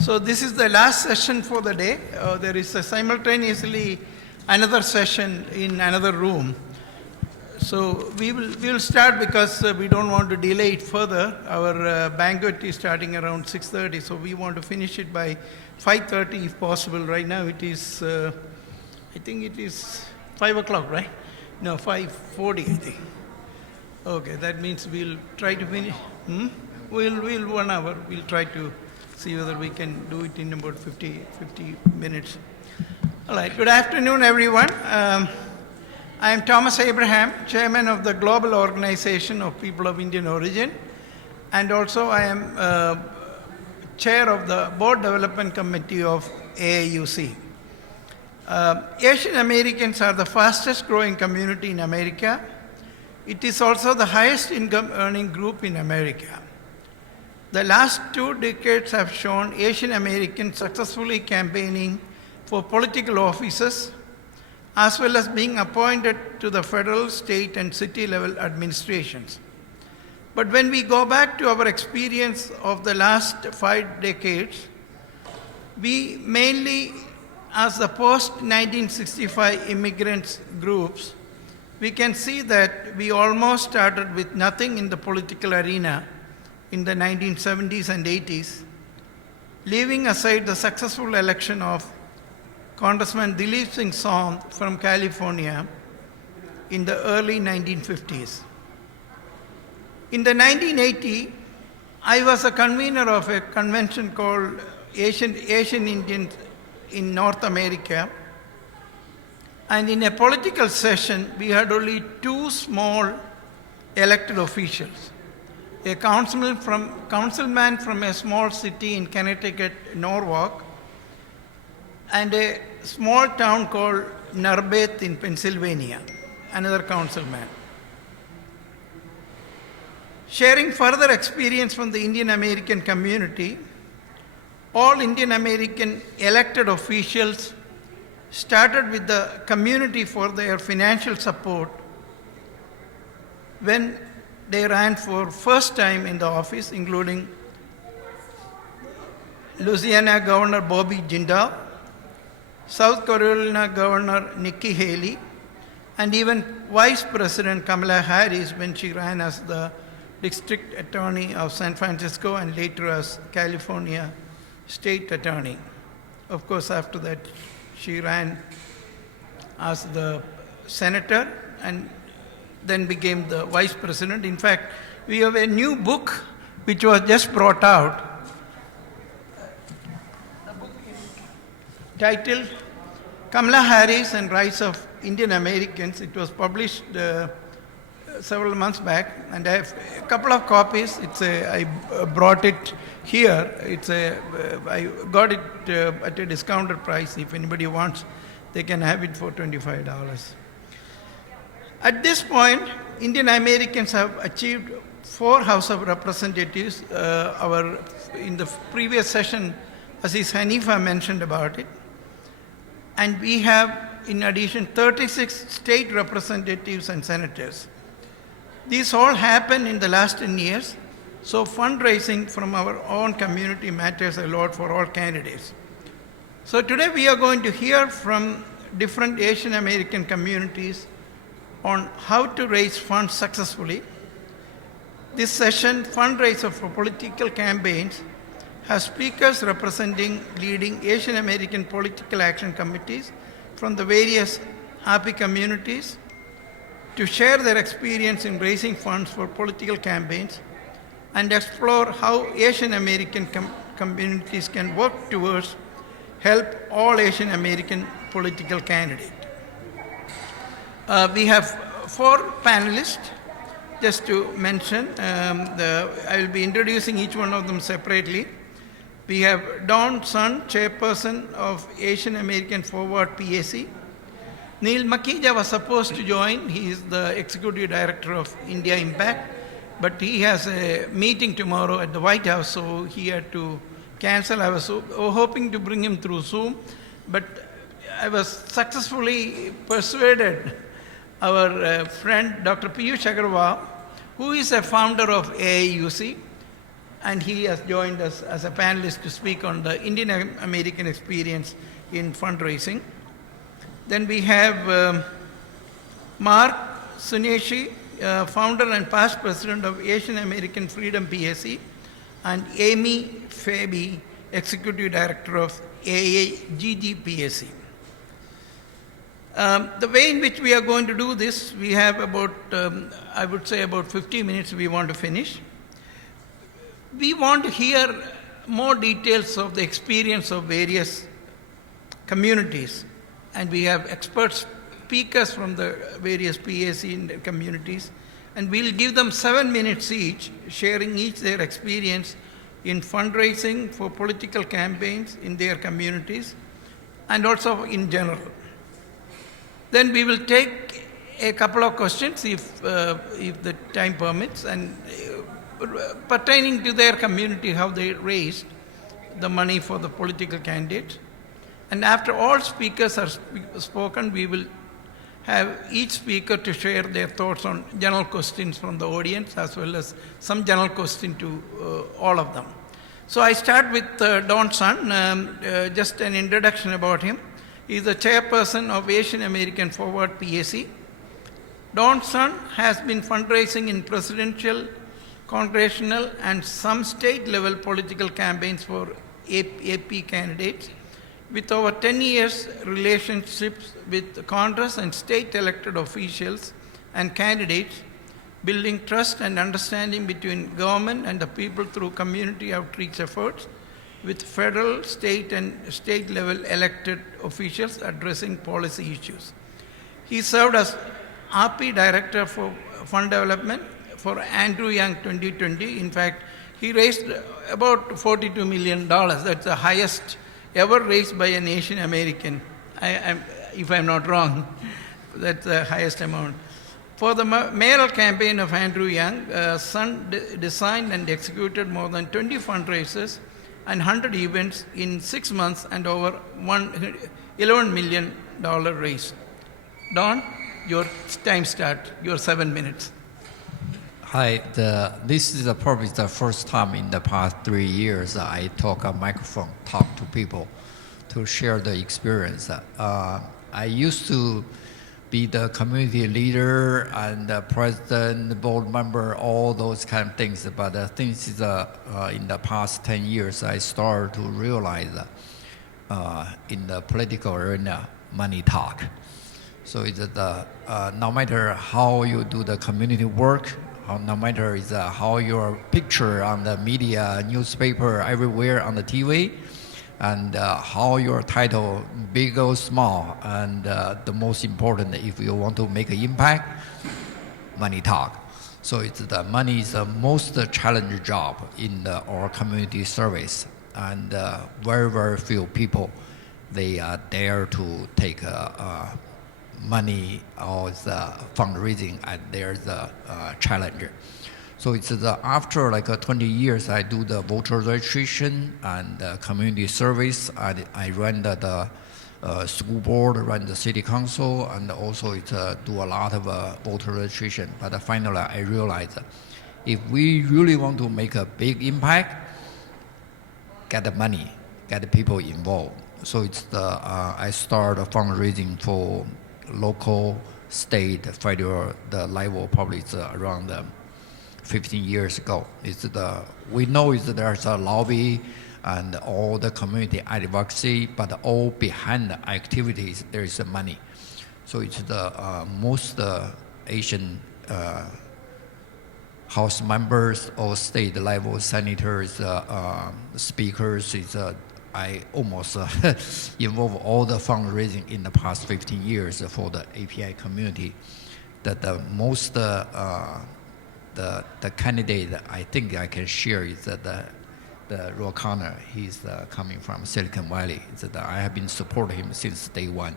So this is the last session for the day. There is simultaneously another session in another room. So we will start because we don't want to delay it further. Our banquet is starting around 6:30, so we want to finish it by 5:30 if possible. Right now it is, I think it is 5 o'clock, right? No, 5:40, I think. Okay, that means we'll try to finish. We'll 1 hour. We'll try to see whether we can do it in about 50 minutes. All right, good afternoon, everyone. I am Thomas Abraham, Chairman of the Global Organization of People of Indian Origin, and also I am Chair of the Board Development Committee of AIUC. Asian Americans are the fastest growing community in America. It is also the highest income earning group in America. The last 2 decades have shown Asian Americans successfully campaigning for political offices, as well as being appointed to the federal, state, and city level administrations. But when we go back to our experience of the last 5 decades, we mainly, as the post-1965 immigrants groups, we can see that we almost started with nothing in the political arena in the 1970s and 80s, leaving aside the successful election of Congressman Dilip Singh Song from California in the early 1950s. In the 1980s, I was a convener of a convention called Asian Indians in North America. And in a political session, we had only 2 small elected officials. A councilman from a small city in Connecticut, Norwalk, and a small town called Narberth in Pennsylvania, another councilman. Sharing further experience from the Indian American community, all Indian American elected officials started with the community for their financial support when they ran for first time in the office, including Louisiana Governor Bobby Jindal, South Carolina Governor Nikki Haley, and even Vice President Kamala Harris when she ran as the District Attorney of San Francisco and later as California State Attorney. Of course, after that, she ran as the Senator and then became the Vice President. In fact, we have a new book which was just brought out, a book titled Kamala Harris and Rise of Indian Americans. It was published several months back, and I have a couple of copies. I brought it here. I got it at a discounted price. If anybody wants, they can have it for $25. At this point, Indian Americans have achieved 4 House of Representatives. In the previous session, Aziz Hanifa mentioned about it. And we have, in addition, 36 state representatives and senators. These all happened in the last 10 years, so fundraising from our own community matters a lot for all candidates. So today we are going to hear from different Asian American communities on how to raise funds successfully. This session, Fundraiser for Political Campaigns, has speakers representing leading Asian American political action committees from the various happy communities to share their experience in raising funds for political campaigns and explore how Asian American communities can work towards help all Asian American political candidates. We have 4 panelists, just to mention. I will be introducing each one of them separately. We have Dawn Sun, Chairperson of Asian American Forward PAC. Neil Makija was supposed to join. He is the Executive Director of India Impact, but he has a meeting tomorrow at the White House, so he had to cancel. I was hoping to bring him through Zoom, but I was successfully persuaded our friend Dr. Piyush Agarwal, who is a founder of AIUC, and he has joined us as a panelist to speak on the Indian American experience in fundraising. Then we have Mark Suneshi, founder and past president of Asian American Freedom PSC, and Amy Faby, executive director of AAGG PSC. The way in which we are going to do this, we have about, I would say about 50 minutes we want to finish. We want to hear more details of the experience of various communities, and we have expert speakers from the various PAC and communities, and we'll give them 7 minutes each, sharing each their experience in fundraising for political campaigns in their communities and also in general. Then we will take a couple of questions if the time permits, and pertaining to their community, how they raised the money for the political candidates. And after all speakers are spoken, we will have each speaker to share their thoughts on general questions from the audience, as well as some general question to all of them. So I start with Don Sun, just an introduction about him. He is the chairperson of Asian American Forward PAC. Don Sun has been fundraising in presidential, congressional, and some state-level political campaigns for AP candidates, with over 10 years relationships with Congress and state elected officials and candidates, building trust and understanding between government and the people through community outreach efforts, with federal, state, and state-level elected officials addressing policy issues. He served as RP Director for Fund Development for Andrew Young 2020. In fact, he raised about $42 million. That's the highest ever raised by an Asian American, if I'm not wrong. That's the highest amount. For the mayoral campaign of Andrew Young, Sun designed and executed more than 20 fundraisers and 100 events in 6 months and over $11 million raised. Don, your time start, your 7 minutes. Hi, this is probably the first time in the past 3 years I talk on microphone, talk to people to share the experience. I used to be the community leader and the president, board member, all those kind of things. But the things is, in the past 10 years, I started to realize in the political arena, money talk. So it's no matter how you do the community work, no matter is how your picture on the media, newspaper, everywhere on the TV, and how your title, big or small, and the most important, if you want to make an impact, money talk. So it's the money is the most challenging job in our community service, and very, very few people, they dare to take money or the fundraising, and there's a challenge. So it's after like 20 years, I do the voter registration and community service. I run the school board, run the city council, and also do a lot of voter registration. But finally, I realized if we really want to make a big impact, get the money, get the people involved. So it's I started fundraising for local, state, federal, the level probably is around 15 years ago. We know there's a lobby and all the community advocacy, but all behind the activities there is money. So it's the most Asian House members or state level senators, speakers. I almost involve all the fundraising in the past 15 years for the API community. That the most the candidate I think I can share is the Ro Khanna. He's coming from Silicon Valley. I have been supporting him since day one.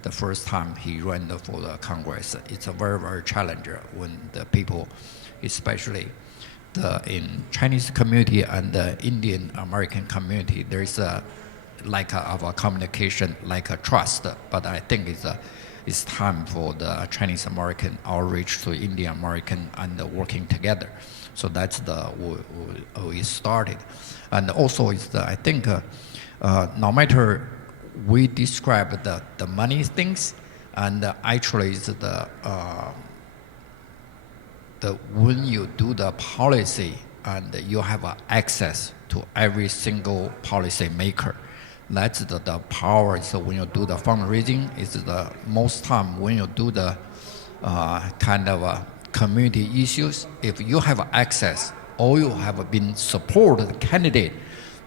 The first time he ran for the Congress, it's a very, very challenging when the people, especially in Chinese community and the Indian American community, there's a lack of a communication, like a trust. But I think it's it's time for the Chinese American outreach to Indian American and working together. So that's we started. And also it's I think no matter we describe the money things, and actually it's the when you do the policy and you have access to every single policy maker, that's the power. Is when you do the fundraising, is the most time when you do the kind of community issues. If you have access, or you have been supported candidate,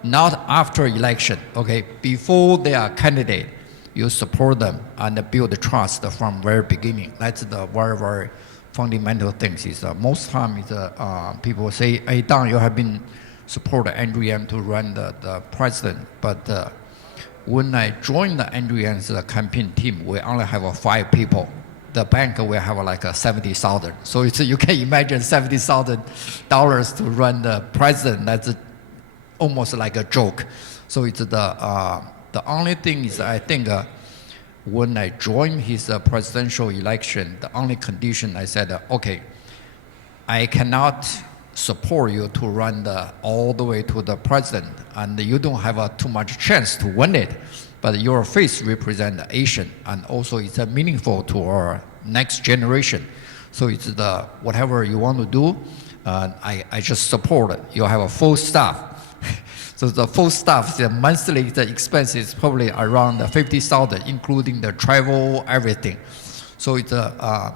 not after election, okay, before they are candidate, you support them and build trust from very beginning. That's the very, very fundamental things. Is most time is people say, hey, Don, you have been support Andrew Yang to run the president, but when I joined the Andrew Yang's campaign team, we only have 5 people. The bank will have like 70,000. So it's, you can imagine $70,000 to run the president. That's almost like a joke. So it's the only thing is I think when I joined his presidential election, the only condition I said, okay, I cannot support you to run all the way to the president, and you don't have too much chance to win it, but your face represent Asian, and also it's meaningful to our next generation. So it's whatever you want to do, I just support it. You have a full staff. So the full staff, the monthly the expense is probably around 50,000, including the travel, everything. So it's I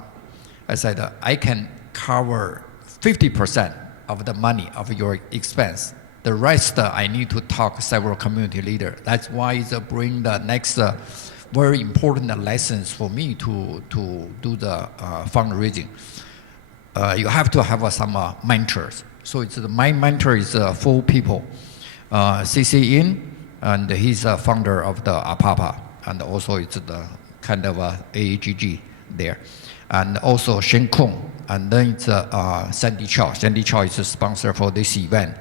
said I can cover 50% of the money of your expense. The rest I need to talk several community leaders. That's why it's bring the next very important lessons for me to do the fundraising. You have to have some mentors. So it's my mentor is 4 people. CC In, and he's a founder of the APAPA, and also it's the kind of AAGG there. And also Shen Kong, and then it's Sandy Chow. Sandy Chow is a sponsor for this event.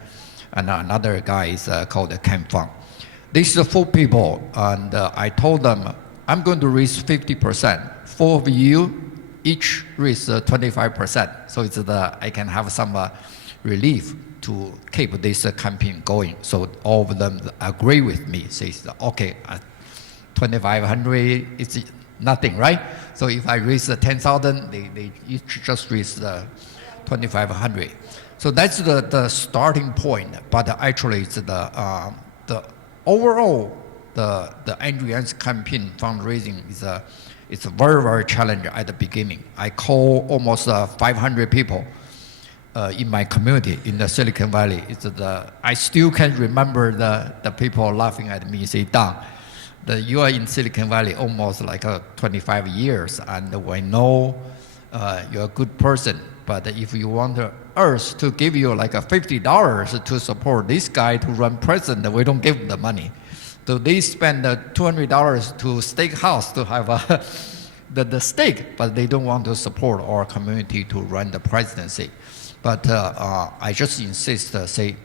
And another guy is called Ken Fang. These are 4 people, and I told them, I'm going to raise 50%. 4 of you each raise 25%. So it's I can have some relief to keep this campaign going. So all of them agree with me, says, okay, 2,500 is nothing, right? So if I raise 10,000, they each just raise 2,500. So that's the starting point. But actually, it's the overall the Andrew Yang's campaign fundraising is it's very, very challenging at the beginning. I call almost 500 people in my community in the Silicon Valley. I still can remember the people laughing at me, say, Don, you are in Silicon Valley almost like 25 years, and we know you're a good person, but if you want us to give you like $50 to support this guy to run president, we don't give them the money. So they spend $200 to steakhouse to have the steak, but they don't want to support our community to run the presidency. But I just insist, say,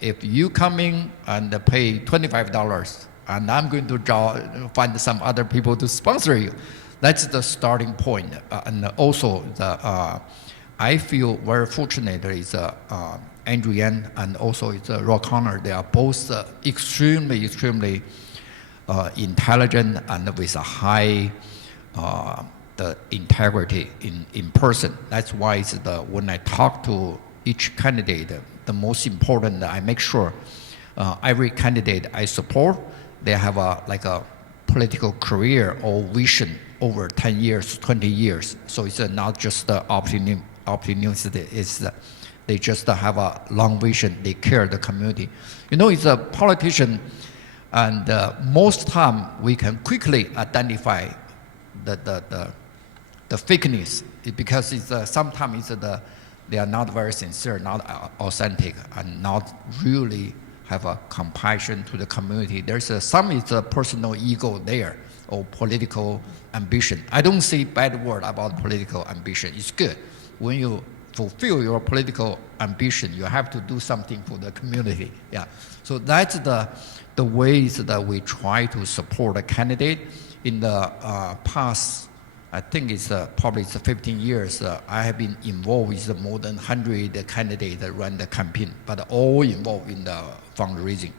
if you come in and pay $25, and I'm going to find some other people to sponsor you, that's the starting point. And also, I feel very fortunate is Andrew Yang and also it's Roy Connor. They are both extremely intelligent and with a high the integrity in person. That's why it's when I talk to each candidate, the most important, I make sure every candidate I support, they have a political career or vision over 10 years, 20 years. So it's not just the opportunity, it's they just have a long vision, they care the community. You know, it's a politician, and most time we can quickly identify the fakeness, because it's sometimes they are not very sincere, not authentic, and not really have a compassion to the community. There's some is a personal ego there, or political ambition. I don't say bad word about political ambition. It's good. When you fulfill your political ambition, you have to do something for the community. Yeah. So that's the ways that we try to support a candidate. In the past I think it's probably it's 15 years. I have been involved with more than 100 candidates that run the campaign, but all involved in the fundraising.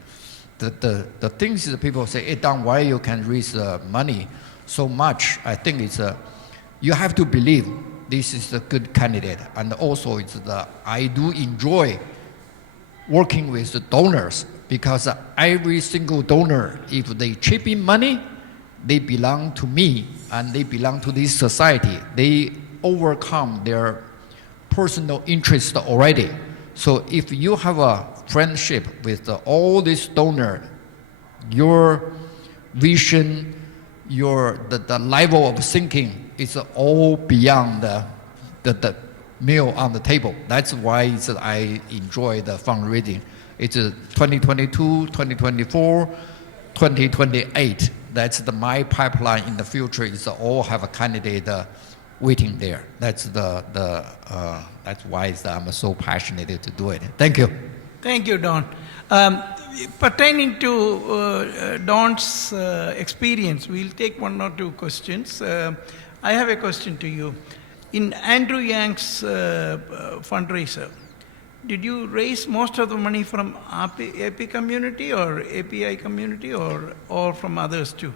The things that people say, hey, Don, why you can raise money so much? I think it's you have to believe this is a good candidate, and also I do enjoy working with the donors, because every single donor, if they chip in money, they belong to me and they belong to this society. They overcome their personal interest already. So if you have a friendship with all these donors, your vision, the level of thinking is all beyond the meal on the table. That's why I enjoy the fundraising. It's 2022, 2024, 2028. That's my pipeline in the future. Is all have a candidate waiting there. That's that's why I'm so passionate to do it. Thank you. Thank you, Don. Pertaining to Don's experience, we'll take one or two questions. I have a question to you. In Andrew Yang's fundraiser, did you raise most of the money from AP community or API community or from others too?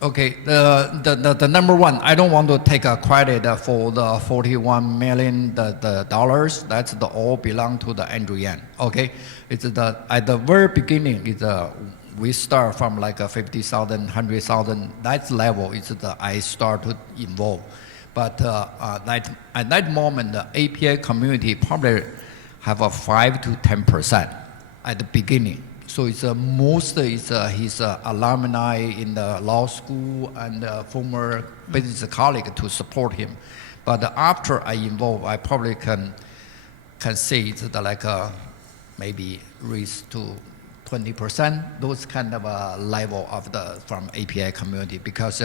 Okay, the number one, I don't want to take a credit for the 41 million dollars. That's all belong to the Andrew Yang. Okay, it's at the very beginning. We start from like a 50,000, 100,000. That level is I start to involve. But at that moment, the API community probably have a 5 to 10% at the beginning. So it's mostly his alumni in the law school and former business colleague to support him. But after I involve, I probably can say it's like maybe raise to 20%. Those kind of a level of from API community, because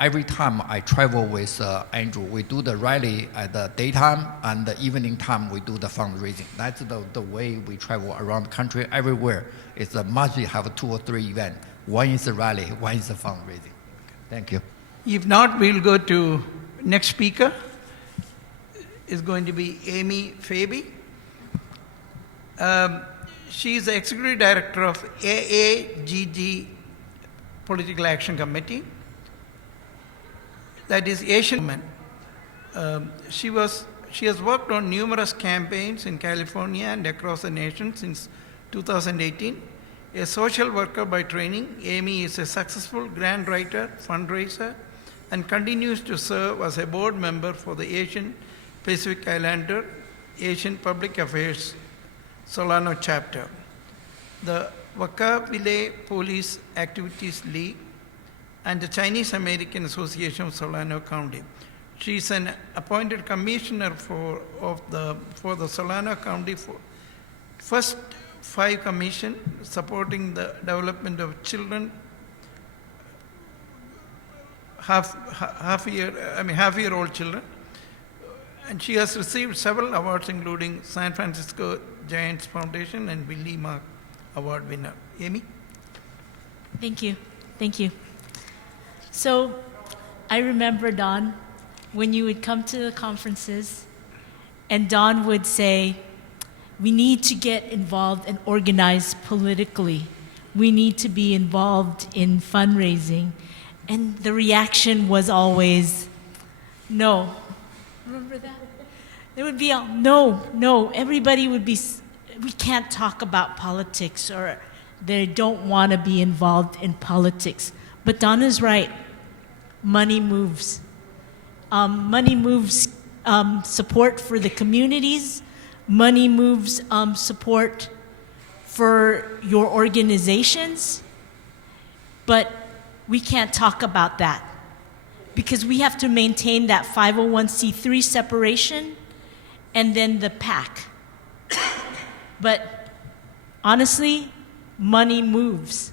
every time I travel with Andrew, we do the rally at the daytime, and the evening time we do the fundraising. That's the way we travel around the country. Everywhere it's must have 2 or 3 events. One is a rally, one is a fundraising. Thank you. If not, we'll go to next speaker. Is going to be Amy Faby. She is the executive director of AAGG Political Action Committee. That is Asian woman. She has worked on numerous campaigns in California and across the nation since 2018. A social worker by training, Amy is a successful grant writer, fundraiser, and continues to serve as a board member for the Asian Pacific Islander Asian Public Affairs Solano chapter, the Wakaville Police Activities League, and the Chinese American Association of Solano County. She is an appointed commissioner for the Solano County for first 5 commission supporting the development of children half-year-old children. And she has received several awards, including San Francisco Giants Foundation and Willie Mark Award winner. Amy? Thank you. Thank you. So I remember, Don, when you would come to the conferences and Don would say, we need to get involved and organize politically. We need to be involved in fundraising. And the reaction was always, no. Remember that? There would be no. Everybody would be, we can't talk about politics, or they don't want to be involved in politics. But Donna's right. Money moves. Money moves support for the communities. Money moves support for your organizations. But we can't talk about that because we have to maintain that 501c3 separation and then the PAC. But honestly, money moves.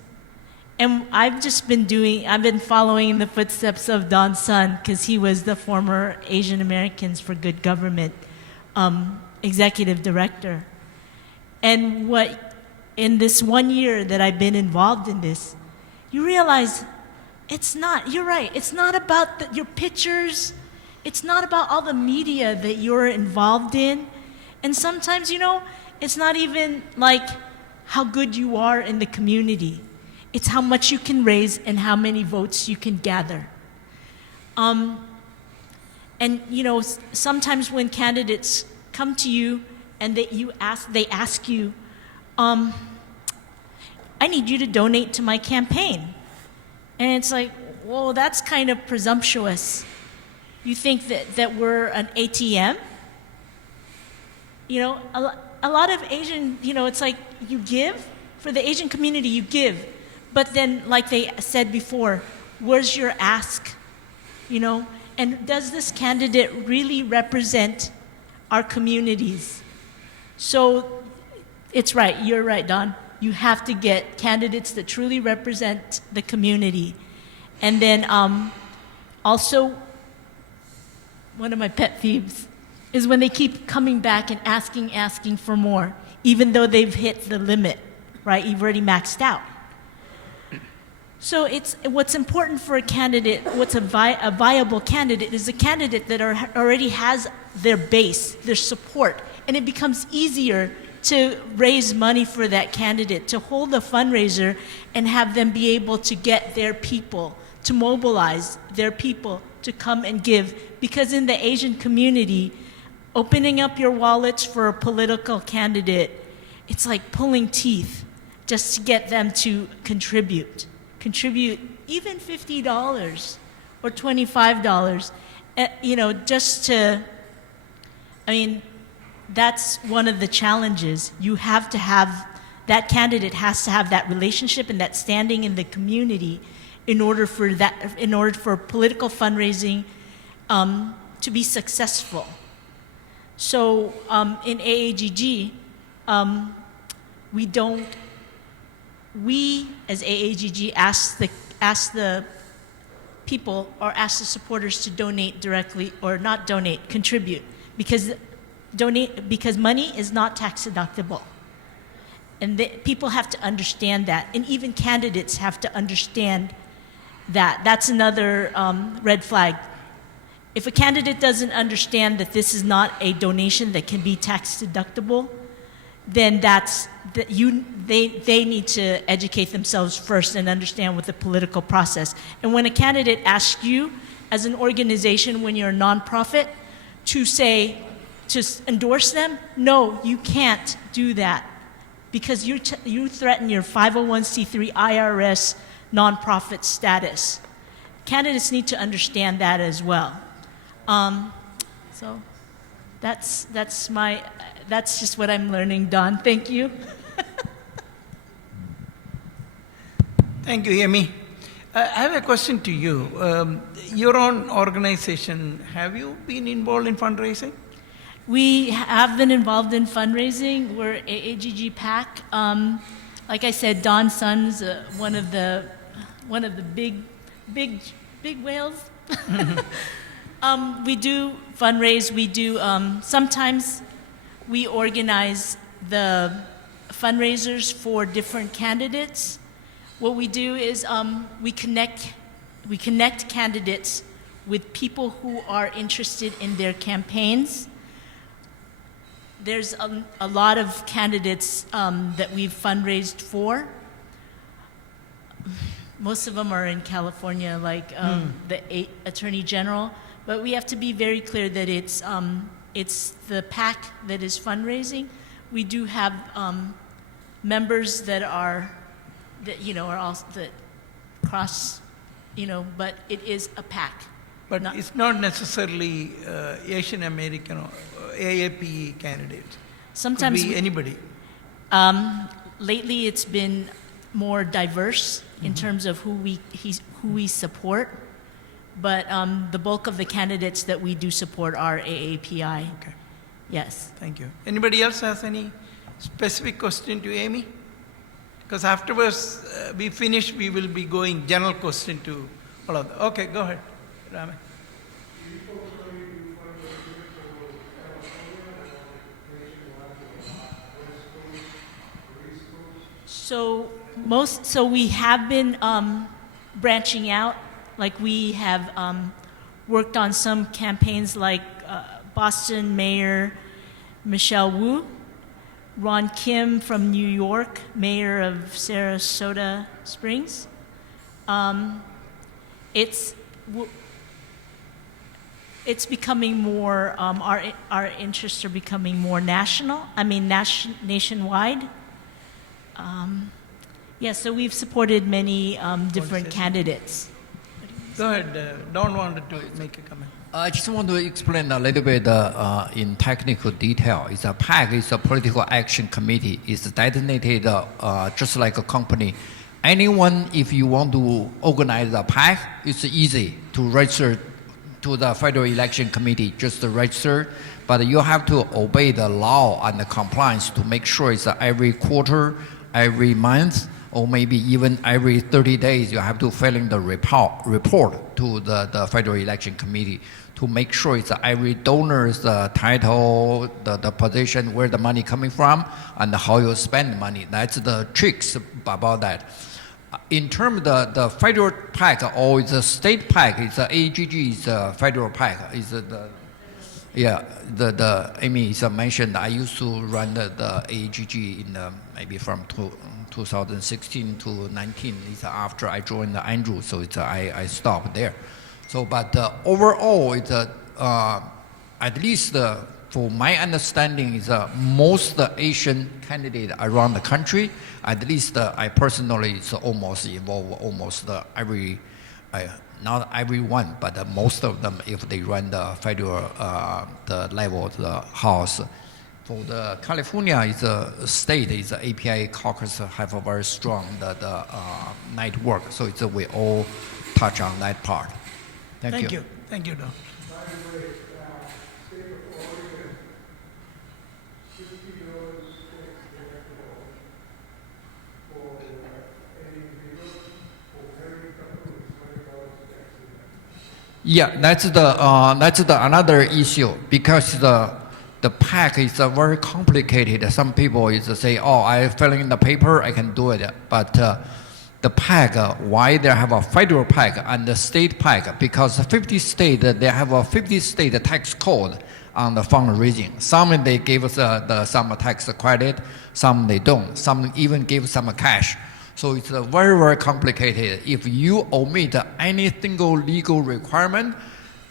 And I've been following in the footsteps of Don's son, because he was the former Asian Americans for Good Government executive director. And in this 1 year that I've been involved in this, you realize It's not. You're right. It's not about your pictures. It's not about all the media that you're involved in. And sometimes, it's not even like how good you are in the community. It's how much you can raise and how many votes you can gather. And sometimes when candidates come to you and they ask you, I need you to donate to my campaign. And it's like, whoa, that's kind of presumptuous. You think that we're an ATM? A lot of Asian, it's like you give, for the Asian community you give, but then like they said before, where's your ask? And does this candidate really represent our communities? So it's right, you're right, Don. You have to get candidates that truly represent the community. And then also, one of my pet peeves is when they keep coming back and asking for more, even though they've hit the limit, right? You've already maxed out. So what's important for a candidate, what's a viable candidate, is a candidate that already has their base, their support, and it becomes easier to raise money for that candidate, to hold a fundraiser and have them be able to get their people, to mobilize their people to come and give. Because in the Asian community, opening up your wallets for a political candidate, it's like pulling teeth just to get them to contribute even $50 or $25, just to, that's one of the challenges. You have to have, that candidate has to have that relationship and that standing in the community in order for political fundraising to be successful. So in AAGG, we as AAGG ask the people or ask the supporters to donate directly, or not donate, contribute, because money is not tax deductible. And people have to understand that, and even candidates have to understand that. That's another red flag. If a candidate doesn't understand that this is not a donation that can be tax deductible, then they need to educate themselves first and understand with the political process. And when a candidate asks you, as an organization, when you're a nonprofit, to endorse them, no, you can't do that, because you threaten your 501c3 IRS nonprofit status. Candidates need to understand that as well. So that's just what I'm learning, Don. Thank you. Thank you, Amy. I have a question to you. Your own organization, have you been involved in fundraising? We have been involved in fundraising. We're AAGG PAC. Like I said, Don's son's one of the big whales. We do fundraise. We do sometimes we organize the fundraisers for different candidates. What we do is we connect candidates with people who are interested in their campaigns. There's a lot of candidates that we've fundraised for. Most of them are in California, like the Attorney General. But we have to be very clear that it's the PAC that is fundraising. We do have members that are also that cross, but it is a PAC. But it's not necessarily Asian American or AAP candidate. Sometimes could be anybody. Lately, it's been more diverse in terms of who we support, but the bulk of the candidates that we do support are AAPI. Okay. Yes. Thank you. Anybody else has any specific question to Amy? Because afterwards we finish, we will be going general question to all of them. Okay, go ahead, Rame. So we have been branching out. Like we have worked on some campaigns like Boston Mayor Michelle Wu, Ron Kim from New York, Mayor of Sarasota Springs. It's becoming more, our interests are becoming more national, nationwide. So we've supported many different candidates. Go ahead, Don wanted to make a comment. I just want to explain a little bit in technical detail. It's a PAC is a political action committee. It's designated just like a company. Anyone, if you want to organize a PAC, it's easy to register to the Federal Election Committee, just to register. But you have to obey the law and the compliance to make sure it's every quarter, every month, or maybe even every 30 days, you have to fill in the report to the Federal Election Committee to make sure it's every donor's title, the position, where the money coming from, and how you spend money. That's the tricks about that. In terms of the federal PAC or the state PAC, it's AGG is a federal PAC. Amy is mentioned. I used to run the AGG in maybe from 2016 to 19. It's after I joined Andrew, so I stopped there. So, but overall, it's at least for my understanding, is most Asian candidates around the country. At least I personally is almost involved almost every. Not everyone, but most of them, if they run the federal, the level of the House. For the California, is a state, is the API caucus have a very strong network. So we all touch on that part. Thank you. Thank you, Don. Yeah, that's the another issue, because the PAC is very complicated. Some people is say, oh, I fill in the paper, I can do it. But the PAC, why they have a federal PAC and the state PAC? Because 50 states, they have a 50 state tax code on the fundraising. Some they give us some tax credit, some they don't. Some even give some cash. So it's very, very complicated. If you omit any single legal requirement,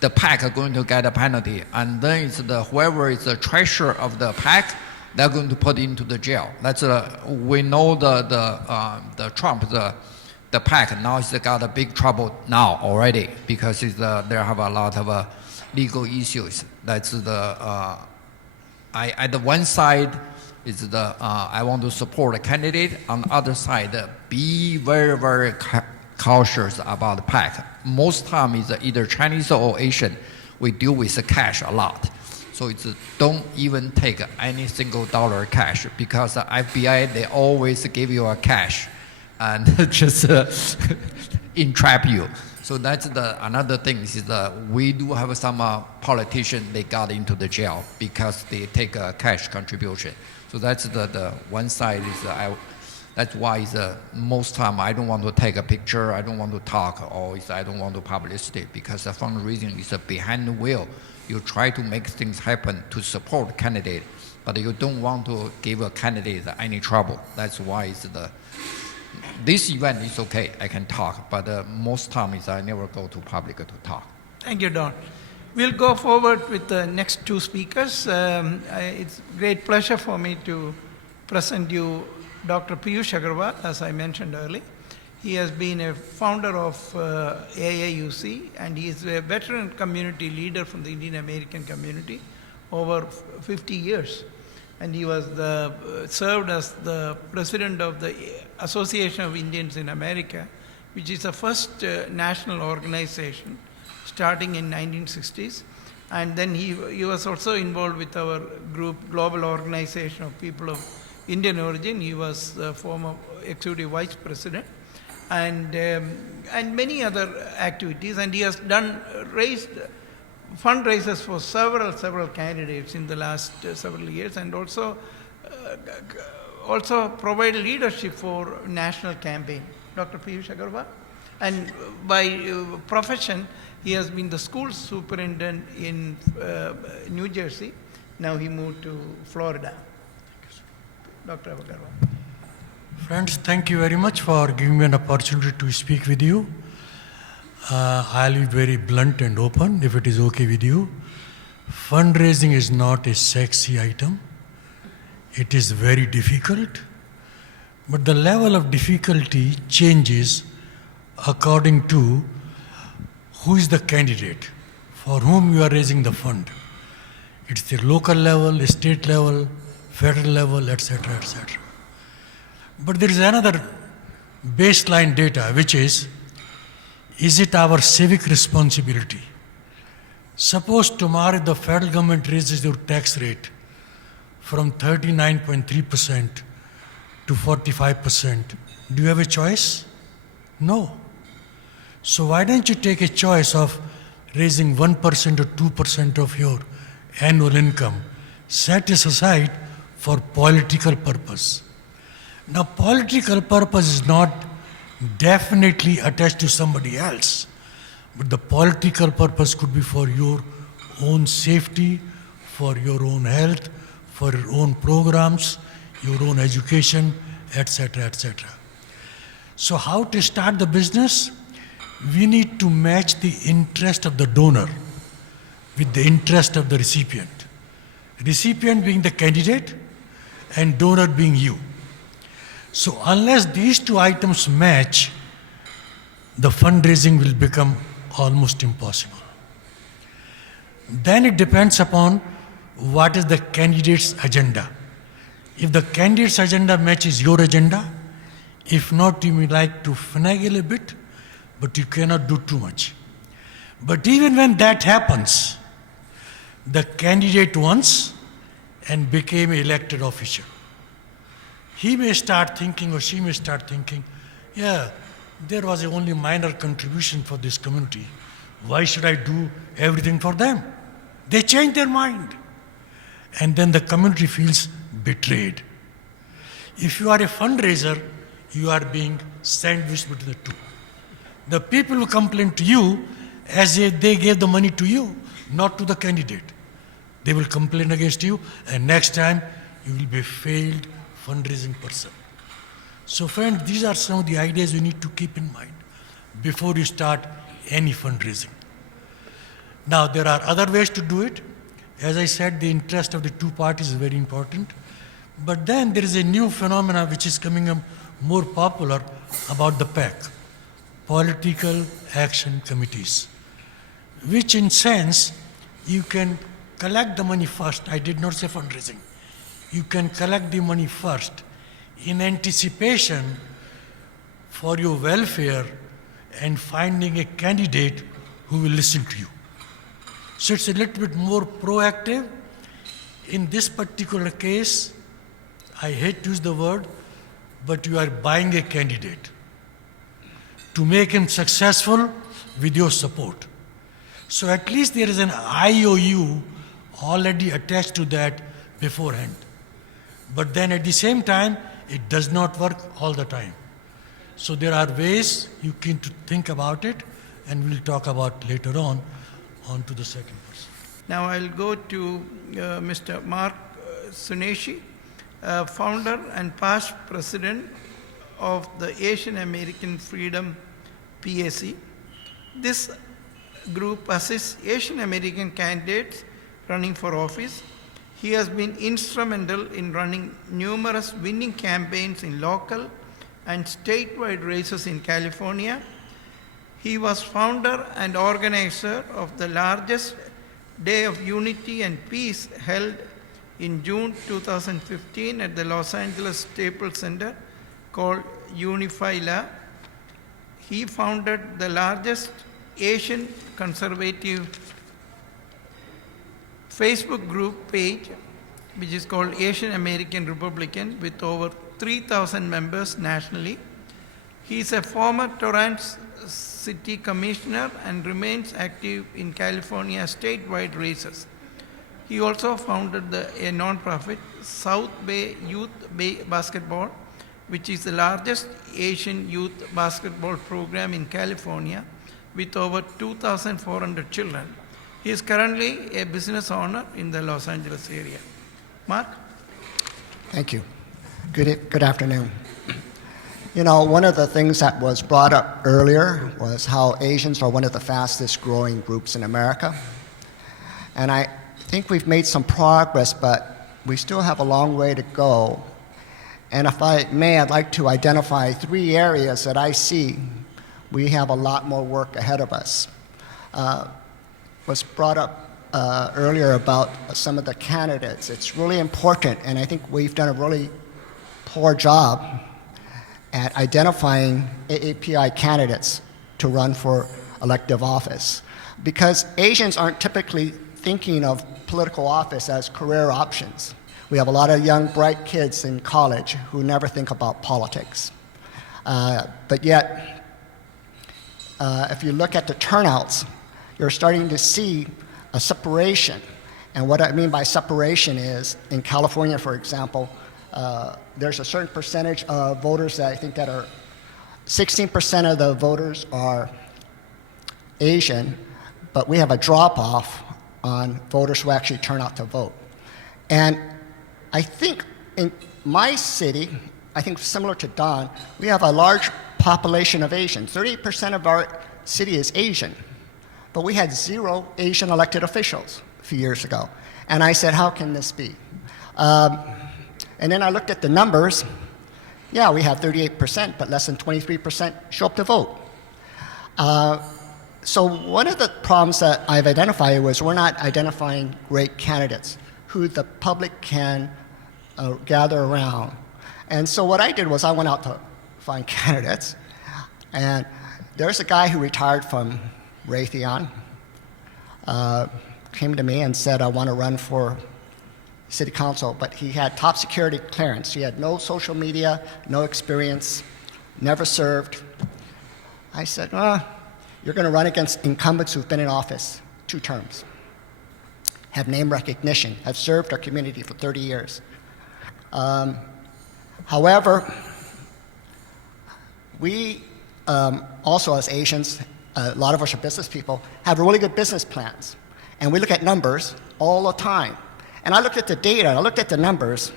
the PAC are going to get a penalty. And then it's whoever is the treasurer of the PAC, they're going to put into the jail. That's we know the Trump, the PAC now has got a big trouble now already, because they have a lot of legal issues. That's at the one side, is I want to support a candidate. On the other side, be very, very cautious about the PAC. Most time is either Chinese or Asian. We deal with the cash a lot. So don't even take any single dollar cash, because the FBI, they always give you a cash and just entrap you. So that's another thing is we do have some politicians, they got into the jail because they take a cash contribution. So that's the one side is that's why most time I don't want to take a picture, I don't want to talk, or I don't want to publicity, because the fundraising is behind the wheel. You try to make things happen to support candidate, but you don't want to give a candidate any trouble. That's why this event is okay, I can talk, but most times I never go to public to talk. Thank you, Don. We'll go forward with the next two speakers. It's a great pleasure for me to present you Dr. Piyush Agarwal, as I mentioned earlier. He has been a founder of AAUC, and he is a veteran community leader from the Indian American community over 50 years. And he was served as the president of the Association of Indians in America, which is the first national organization starting in 1960s. And then he was also involved with our group, Global Organization of People of Indian Origin. He was the former executive vice president, and many other activities. And he has raised fundraisers for several candidates in the last several years, and also provided leadership for national campaign. Dr. Piyush Agarwal. And by profession, he has been the school superintendent in New Jersey. Now he moved to Florida. Dr. Agarwal. Friends, thank you very much for giving me an opportunity to speak with you. I'll be very blunt and open, if it is okay with you. Fundraising is not a sexy item. It is very difficult, but the level of difficulty changes according to who is the candidate for whom you are raising the fund. It's the local level, state level, federal level, etc., etc. But there is another baseline data, which is it our civic responsibility? Suppose tomorrow the federal government raises your tax rate from 39.3% to 45%. Do you have a choice? No. So why don't you take a choice of raising 1% or 2% of your annual income, set it aside for political purpose. Now, political purpose is not definitely attached to somebody else, but the political purpose could be for your own safety, for your own health, for your own programs, your own education, etc., etc. So how to start the business? We need to match the interest of the donor with the interest of the recipient. Recipient being the candidate and donor being you. So unless these two items match, the fundraising will become almost impossible. Then it depends upon what is the candidate's agenda. If the candidate's agenda matches your agenda, if not, you may like to finagle a bit, but you cannot do too much. But even when that happens, the candidate wants and became an elected official. He may start thinking, or she may start thinking, yeah, there was a only minor contribution for this community. Why should I do everything for them? They change their mind. And then the community feels betrayed. If you are a fundraiser, you are being sandwiched between the two. The people who complain to you as if they gave the money to you, not to the candidate. They will complain against you, and next time you will be a failed fundraising person. So friends, these are some of the ideas you need to keep in mind before you start any fundraising. Now, there are other ways to do it. As I said, the interest of the two parties is very important. But then there is a new phenomenon which is coming up more popular about the PAC, Political Action Committees, which in sense, you can collect the money first. I did not say fundraising. You can collect the money first in anticipation for your welfare and finding a candidate who will listen to you. So it's a little bit more proactive. In this particular case, I hate to use the word, but you are buying a candidate to make him successful with your support. So at least there is an IOU already attached to that beforehand. But then at the same time, it does not work all the time. So there are ways you can think about it, and we'll talk about later on to the second person. Now I'll go to Mr. Mark Suneshi, founder and past president of the Asian American Freedom PAC. This group assists Asian American candidates running for office. He has been instrumental in running numerous winning campaigns in local and statewide races in California. He was founder and organizer of the largest Day of Unity and Peace held in June 2015 at the Los Angeles Staples Center called Unify-La. He founded the largest Asian conservative Facebook group page, which is called Asian American Republican, with over 3,000 members nationally. He is a former Torrance City Commissioner and remains active in California statewide races. He also founded a non-profit South Bay Youth Basketball which is the largest Asian youth basketball program in California with over 2,400 children. He is currently a business owner in the Los Angeles area. Mark? Thank you. Good afternoon. You know, one of the things that was brought up earlier was how Asians are one of the fastest growing groups in America. And I think we've made some progress, but we still have a long way to go. And if I may, I'd like to identify 3 areas that I see we have a lot more work ahead of us. Was brought up earlier about some of the candidates. It's really important, and I think we've done a really poor job at identifying AAPI candidates to run for elective office, because Asians aren't typically thinking of political office as career options. We have a lot of young, bright kids in college who never think about politics. But yet, if you look at the turnouts, you're starting to see a separation. And what I mean by separation is, in California, for example, there's a certain percentage of voters that I think that are, 16% of the voters are Asian, but we have a drop-off on voters who actually turn out to vote. And I think in my city, I think similar to Don, we have a large population of Asians. 38% of our city is Asian, but we had 0 Asian elected officials a few years ago. And I said, how can this be? And then I looked at the numbers. Yeah, we have 38%, but less than 23% show up to vote. So one of the problems that I've identified was we're not identifying great candidates who the public can gather around. And so what I did was I went out to find candidates, and there's a guy who retired from Raytheon, came to me and said, I want to run for city council, but he had top security clearance. He had no social media, no experience, never served. I said, you're going to run against incumbents who've been in office 2 terms, have name recognition, have served our community for 30 years. However, we also, as Asians, a lot of us are business people, have really good business plans. And we look at numbers all the time. And I looked at the data, I looked at the numbers,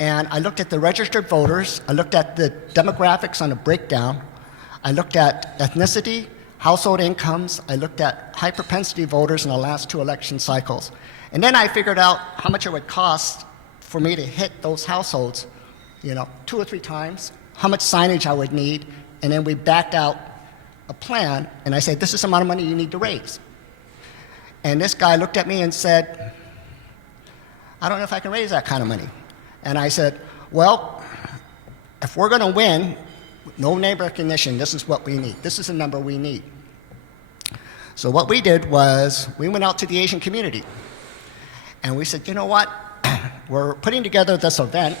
and I looked at the registered voters, I looked at the demographics on the breakdown, I looked at ethnicity, household incomes, I looked at high propensity voters in the last 2 election cycles. And then I figured out how much it would cost for me to hit those households, 2 or 3 times, how much signage I would need, and then we backed out a plan, and I said, this is the amount of money you need to raise. And this guy looked at me and said, I don't know if I can raise that kind of money. And I said, well, if we're going to win, no name recognition, this is what we need. This is the number we need. So what we did was we went out to the Asian community, and we said, you know what? We're putting together this event,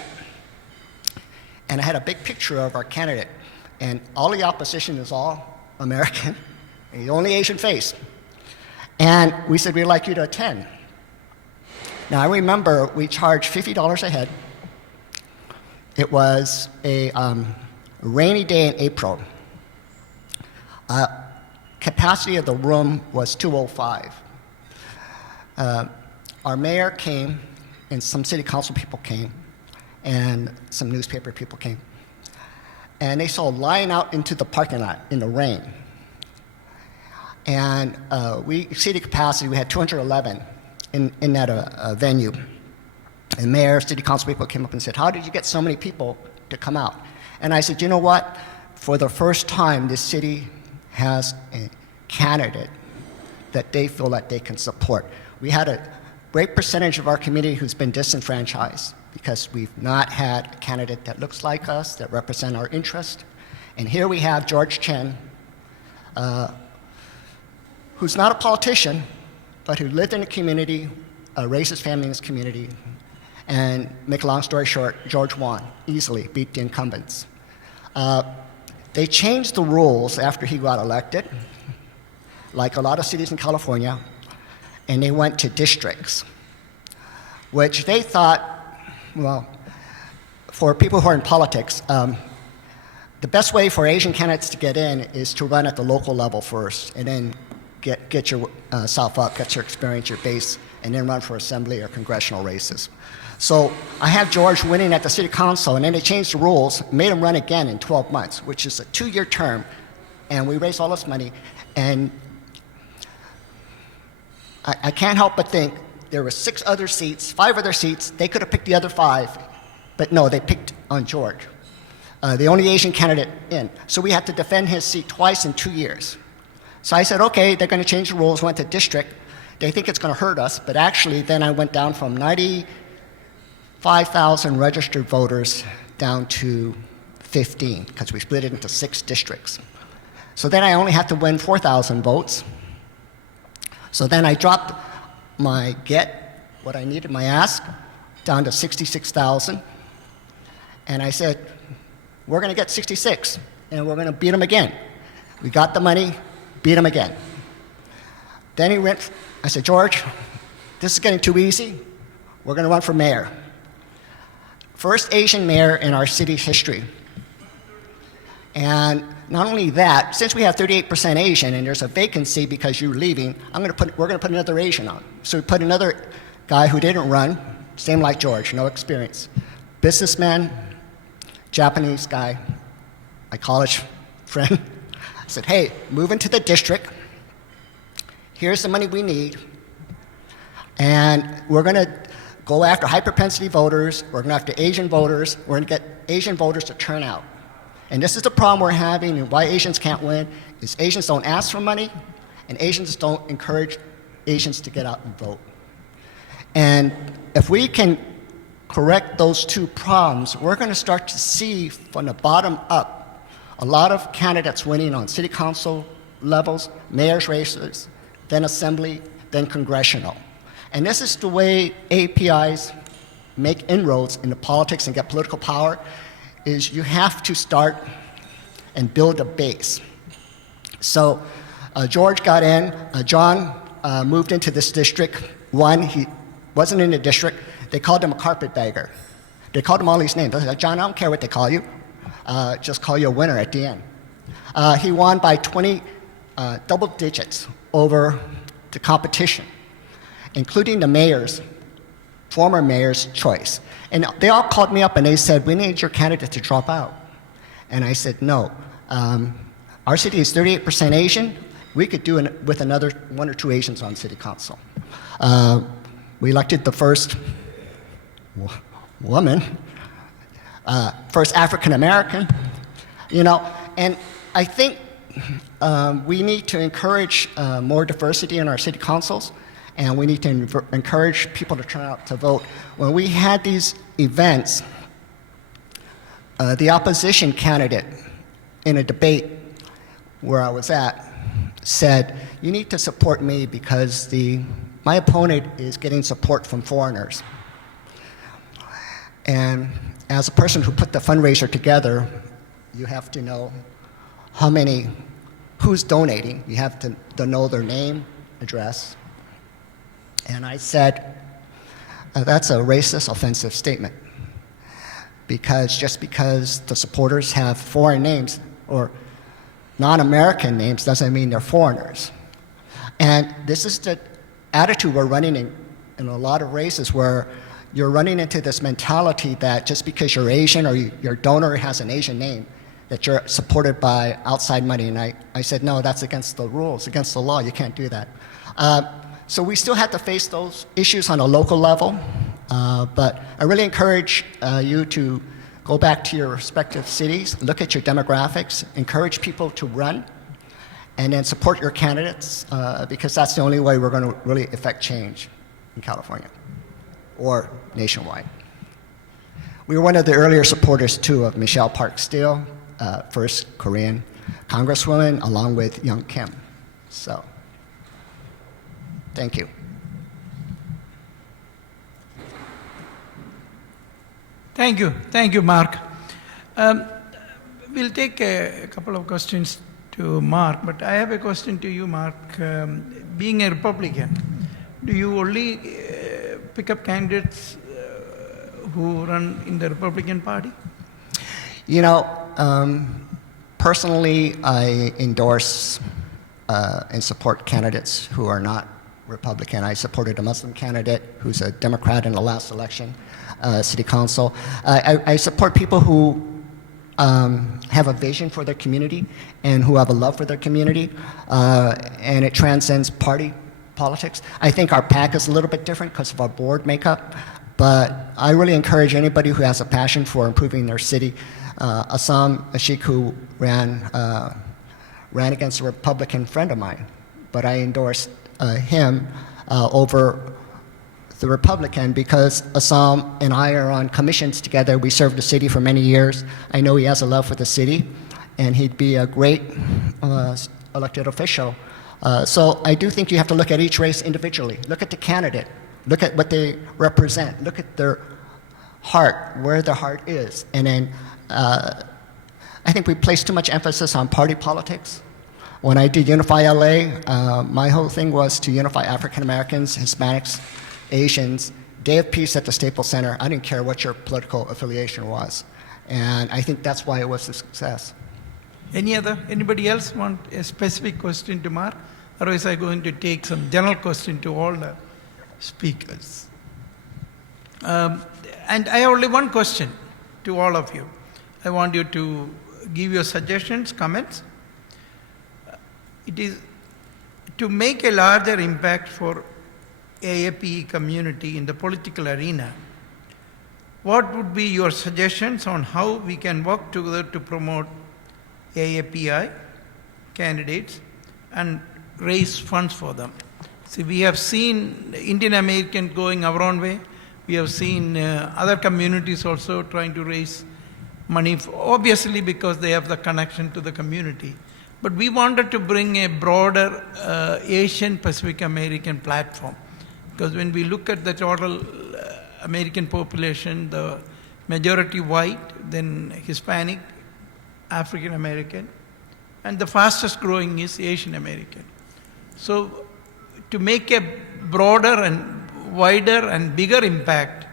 and I had a big picture of our candidate, and all the opposition is all American, and the only Asian face. And we said, we'd like you to attend. Now, I remember we charged $50 a head. It was a rainy day in April. Capacity of the room was 205. Our mayor came, and some city council people came, and some newspaper people came. And they saw a line out into the parking lot in the rain. And we exceeded capacity. We had 211 in that venue. And mayor, city council people came up and said, how did you get so many people to come out? And I said, you know what? For the first time, this city has a candidate that they feel that they can support. We had a great percentage of our community who's been disenfranchised because we've not had a candidate that looks like us, that represent our interest. And here we have George Chen, who's not a politician, but who lived in the community, raised his family in this community, and make a long story short, George won easily, beat the incumbents. They changed the rules after he got elected, like a lot of cities in California, and they went to districts, which they thought, well, for people who are in politics, the best way for Asian candidates to get in is to run at the local level first, and then get yourself up, get your experience, your base, and then run for assembly or congressional races. So I have George winning at the city council, and then they changed the rules, made him run again in 12 months, which is a 2-year term, and we raised all this money, and I can't help but think there were 5 other seats, they could have picked the other 5, but no, they picked on George, the only Asian candidate in. So we had to defend his seat twice in 2 years. So I said, okay, they're going to change the rules, went to district. They think it's going to hurt us, but actually then I went down from 95,000 registered voters down to 15, because we split it into 6 districts. So then I only had to win 4,000 votes. So then I dropped my what I needed, my ask, down to 66,000. And I said, we're going to get 66, and we're going to beat them again. We got the money, beat them again. Then I said, George, this is getting too easy. We're going to run for mayor. First Asian mayor in our city's history. And not only that, since we have 38% Asian and there's a vacancy because you're leaving, we're going to put another Asian on. So we put another guy who didn't run, same like George, no experience. Businessman, Japanese guy, my college friend. I said, hey, move into the district. Here's the money we need. And we're going to go after high-propensity voters. We're going to after Asian voters. We're going to get Asian voters to turn out. And this is the problem we're having, and why Asians can't win, is Asians don't ask for money, and Asians don't encourage Asians to get out and vote. And if we can correct those 2 problems, we're going to start to see from the bottom up a lot of candidates winning on city council levels, mayor's races, then assembly, then congressional. And this is the way APIs make inroads into politics and get political power, is you have to start and build a base. So George got in, John moved into this district, won, he wasn't in the district, they called him a carpetbagger. They called him all these names. They said, John, I don't care what they call you, just call you a winner at the end. He won by 20 double digits over the competition, including the mayor's, former mayor's choice. And they all called me up and they said, we need your candidate to drop out. And I said, no. Our city is 38% Asian. We could do it with another 1 or 2 Asians on city council. We elected the first woman, first African American, and I think we need to encourage more diversity in our city councils. And we need to encourage people to turn out to vote. When we had these events, the opposition candidate in a debate where I was at said, you need to support me because my opponent is getting support from foreigners. And as a person who put the fundraiser together, you have to know who's donating. You have to know their name, address. And I said, that's a racist, offensive statement. Just because the supporters have foreign names or non-American names doesn't mean they're foreigners. And this is the attitude we're running in a lot of races, where you're running into this mentality that just because you're Asian or your donor has an Asian name, that you're supported by outside money. And I said, no, that's against the rules, against the law. You can't do that. So we still have to face those issues on a local level, but I really encourage you to go back to your respective cities, look at your demographics, encourage people to run, and then support your candidates, because that's the only way we're going to really affect change in California or nationwide. We were one of the earlier supporters, too, of Michelle Park Steele, first Korean Congresswoman, along with Young Kim. So. Thank you. Thank you, Mark. We'll take a couple of questions to Mark, but I have a question to you, Mark. Being a Republican, do you only pick up candidates who run in the Republican Party? You know, personally, I endorse and support candidates who are not Republican. I supported a Muslim candidate who's a Democrat in the last election, city council. I support people who have a vision for their community and who have a love for their community, and it transcends party politics. I think our PAC is a little bit different because of our board makeup, but I really encourage anybody who has a passion for improving their city. Assam Ashik, who ran against a Republican friend of mine, but I endorsed him over the Republican because Assam and I are on commissions together. We served the city for many years. I know he has a love for the city, and he'd be a great elected official. So I do think you have to look at each race individually. Look at the candidate. Look at what they represent. Look at their heart, where their heart is. And then I think we place too much emphasis on party politics. When I did Unify LA, my whole thing was to unify African Americans, Hispanics, Asians, Day of Peace at the Staples Center. I didn't care what your political affiliation was. And I think that's why it was a success. Anybody else want a specific question to Mark? Otherwise, I'm going to take some general question to all the speakers. And I have only one question to all of you. I want you to give your suggestions, comments. It is to make a larger impact for AAPE community in the political arena. What would be your suggestions on how we can work together to promote AAPI candidates and raise funds for them? See, we have seen Indian American going our own way. We have seen other communities also trying to raise money, obviously because they have the connection to the community. But we wanted to bring a broader Asian Pacific American platform. Because when we look at the total American population, the majority white, then Hispanic, African American, and the fastest growing is Asian American. So to make a broader and wider and bigger impact,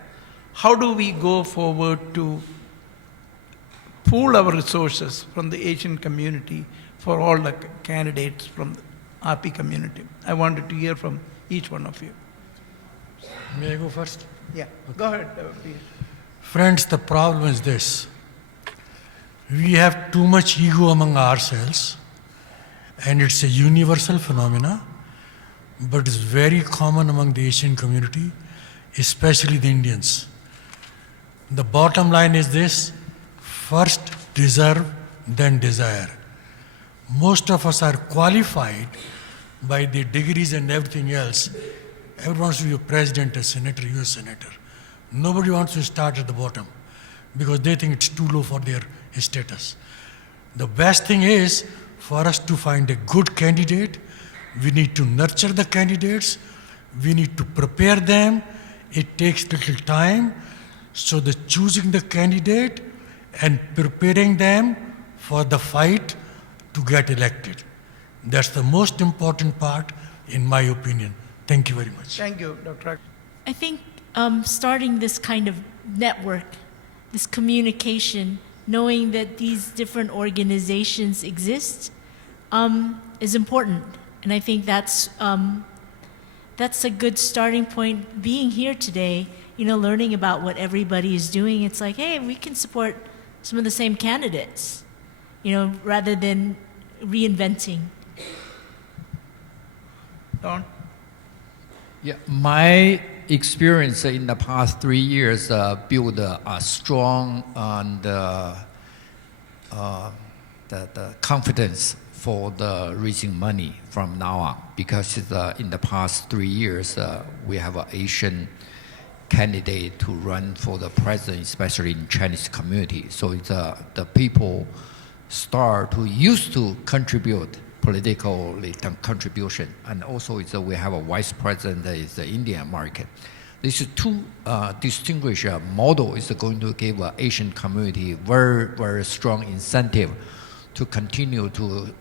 how do we go forward to pool our resources from the Asian community for all the candidates from the RP community? I wanted to hear from each one of you. May I go first? Yeah, go ahead, please. Friends, the problem is this. We have too much ego among ourselves, and it's a universal phenomena, but it's very common among the Asian community, especially the Indians. The bottom line is this: first deserve, then desire. Most of us are qualified by the degrees and everything else. Everyone wants to be a president, a senator, US senator. Nobody wants to start at the bottom because they think it's too low for their status. The best thing is for us to find a good candidate. We need to nurture the candidates. We need to prepare them. It takes little time. So the choosing the candidate and preparing them for the fight to get elected. That's the most important part, in my opinion. Thank you very much. Thank you, Dr. Aagd. I think starting this kind of network, this communication, knowing that these different organizations exist, is important. And I think that's a good starting point. Being here today, learning about what everybody is doing, it's like, hey, we can support some of the same candidates, rather than reinventing. Don? Yeah, my experience in the past 3 years built a strong and the confidence for the raising money from now on, because in the past 3 years we have an Asian candidate to run for the president, especially in Chinese community. So it's, the people start to used to contribute political contribution, and also we have a vice president that is the Indian American. These two distinguished model is going to give Asian community very, very strong incentive to continue to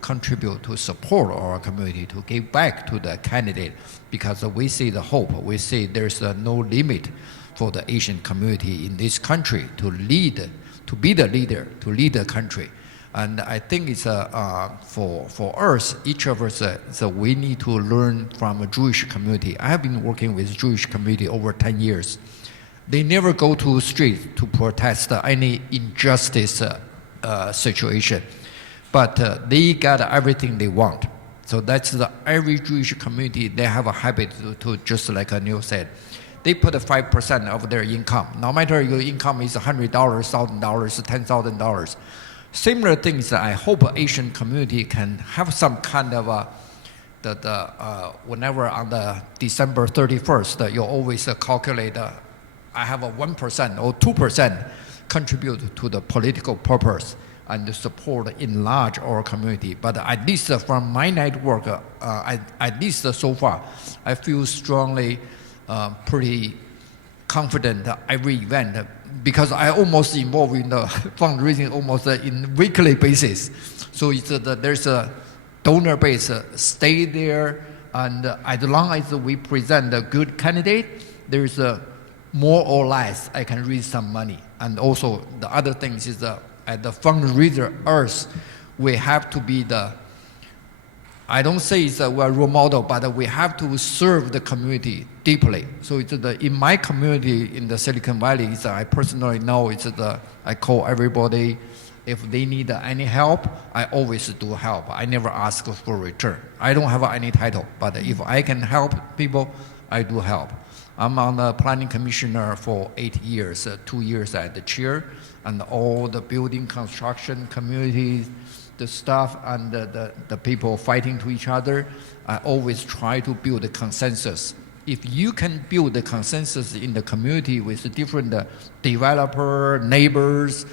contribute, to support our community, to give back to the candidate, because we see the hope. We see there's no limit for the Asian community in this country to lead, to be the leader, to lead the country. And I think it's for us, each of us, so we need to learn from a Jewish community. I have been working with Jewish community over 10 years. They never go to street to protest any injustice situation, but they got everything they want. So that's every Jewish community, they have a habit to just like Neil said, they put 5% of their income. No matter your income is $100, $1,000, $10,000. Similar things, I hope Asian community can have some kind of whenever on the December 31st, you always calculate, I have a 1% or 2% contribute to the political purpose and support enlarge our community. But at least from my network, at least so far, I feel strongly, pretty confident that every event, because I almost involved in the fundraising almost in weekly basis. So it's, there's a donor base, stay there, and as long as we present a good candidate, there's more or less I can raise some money. And also the other things is at the fundraiser us, we have to be the, I don't say it's a role model, but we have to serve the community deeply. So it's in my community in the Silicon Valley, I personally know I call everybody, if they need any help, I always do help. I never ask for return. I don't have any title, but if I can help people, I do help. I'm on the planning commissioner for 8 years, 2 years at the chair, and all the building construction communities, the staff and the people fighting to each other, I always try to build a consensus. If you can build a consensus in the community with the different developer, neighbors,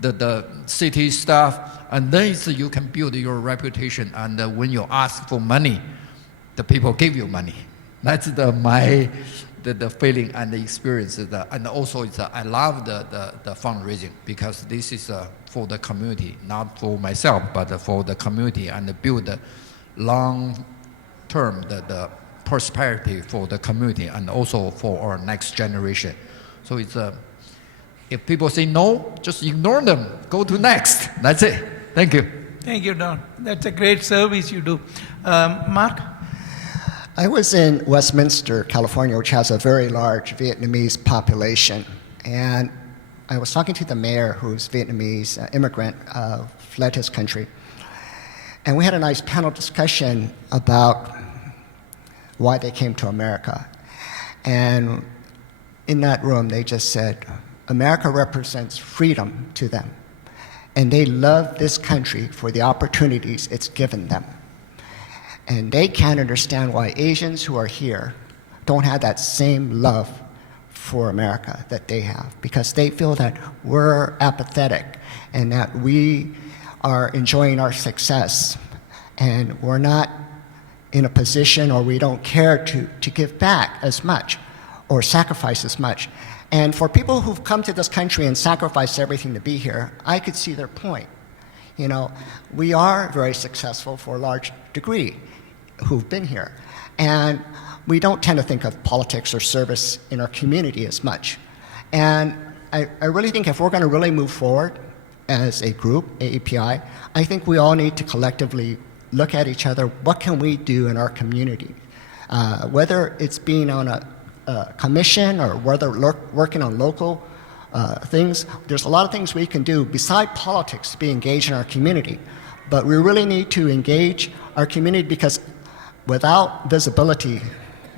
the city staff, and then you can build your reputation. And when you ask for money, the people give you money. That's my feeling and the experience. And also, I love the fundraising because this is for the community, not for myself, but for the community, and build long-term the prosperity for the community and also for our next generation. So it's if people say no, just ignore them. Go to next. That's it. Thank you. Thank you, Don. That's a great service you do. Mark? I was in Westminster, California, which has a very large Vietnamese population. And I was talking to the mayor, who's Vietnamese immigrant, fled his country. And we had a nice panel discussion about why they came to America. And in that room, they just said, America represents freedom to them. And they love this country for the opportunities it's given them. And they can't understand why Asians who are here don't have that same love for America that they have, because they feel that we're apathetic and that we are enjoying our success and we're not in a position, or we don't care to give back as much or sacrifice as much. And for people who've come to this country and sacrificed everything to be here, I could see their point. You know, we are very successful for a large degree who've been here. And we don't tend to think of politics or service in our community as much. And I really think if we're going to really move forward as a group, AAPI, I think we all need to collectively look at each other. What can we do in our community? Whether it's being on a commission or whether working on local things, there's a lot of things we can do beside politics to be engaged in our community. But we really need to engage our community, because without visibility,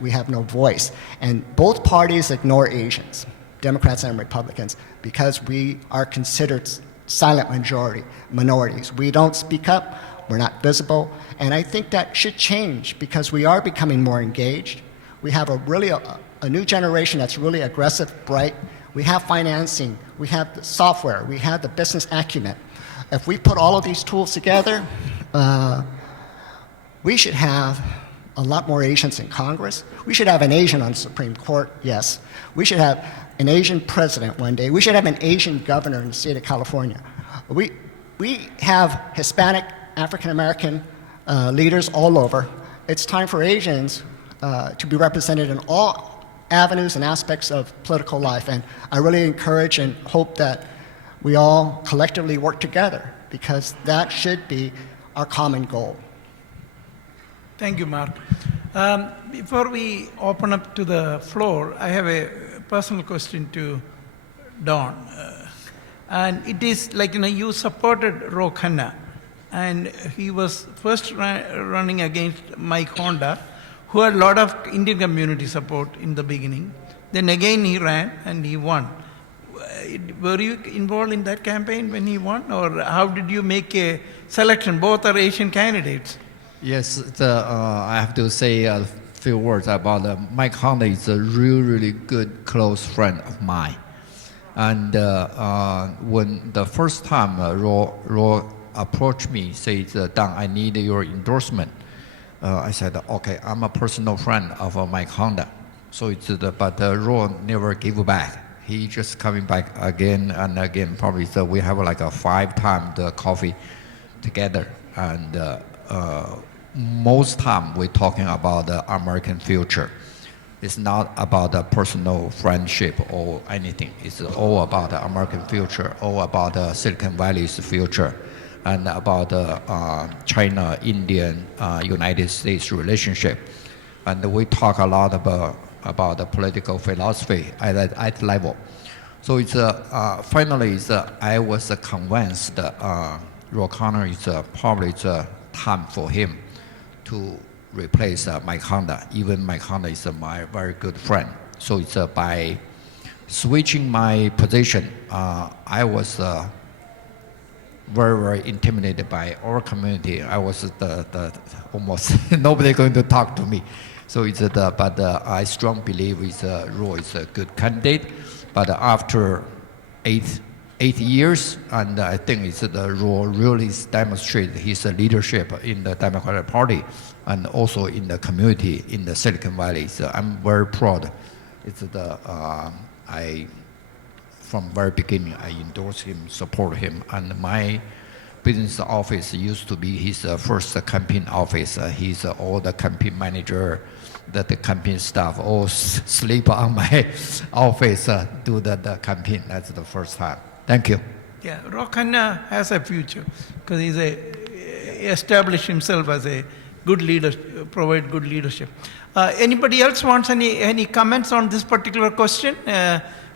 we have no voice. And both parties ignore Asians, Democrats and Republicans, because we are considered silent minorities. We don't speak up, we're not visible, and I think that should change because we are becoming more engaged. We have a new generation that's really aggressive, bright. We have financing, we have the software, we have the business acumen. If we put all of these tools together, we should have a lot more Asians in Congress. We should have an Asian on the Supreme Court, yes. We should have an Asian president one day. We should have an Asian governor in the state of California. We have Hispanic, African American leaders all over. It's time for Asians to be represented in all avenues and aspects of political life. And I really encourage and hope that we all collectively work together, because that should be our common goal. Thank you, Mark. Before we open up to the floor, I have a personal question to Don. And it is like, you supported Ro Khanna, and he was first running against Mike Honda, who had a lot of Indian community support in the beginning. Then again he ran and he won. Were you involved in that campaign when he won, or how did you make a selection? Both are Asian candidates. Yes, I have to say a few words about Mike Honda. Is a really good close friend of mine. And when the first time Ro approached me, said, "Don, I need your endorsement." I said, "Okay, I'm a personal friend of Mike Honda." So but Ro never gave back. He just coming back again and again. Probably we have like a 5 times coffee together, and most time we're talking about the American future. It's not about the personal friendship or anything. It's all about the American future, all about the Silicon Valley's future, and about the China, Indian, United States relationship. And we talk a lot about the political philosophy at that level. So it's finally I was convinced that Ro Khanna is probably the time for him to replace Mike Honda. Even Mike Honda is my very good friend. So it's by switching my position, I was very intimidated by our community. I was the almost nobody going to talk to me. So but I strongly believe Ro is a good candidate. But after eight years, and I think Ro really demonstrated his leadership in the Democratic Party and also in the community in the Silicon Valley. So I'm very proud. From very beginning, I endorse him, support him, and my business office used to be his first campaign office. He's all the campaign manager, the campaign staff all sleep on my office, do the campaign. That's the first time. Thank you. Yeah, Ro Khanna has a future because he established himself as a good leader, provide good leadership. Anybody else wants any comments on this particular question?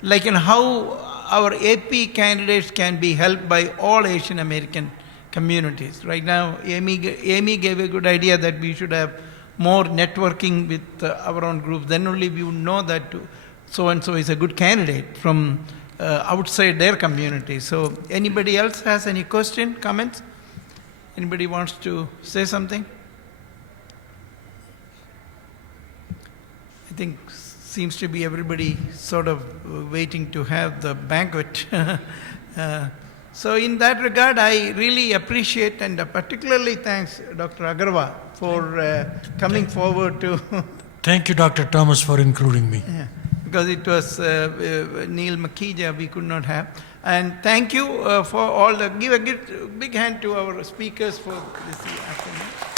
Like how our AP candidates can be helped by all Asian American communities. Right now, Amy gave a good idea that we should have more networking with our own group. Then only we would know that so-and-so is a good candidate from outside their community. So anybody else has any question, comments? Anybody wants to say something? I think seems to be everybody sort of waiting to have the banquet. So in that regard, I really appreciate and particularly thanks Dr. Agarwal for coming forward to... Thank you, Dr. Thomas, for including me. Yeah, because it was Neil Makija we could not have. And thank you for all give a big hand to our speakers for this afternoon.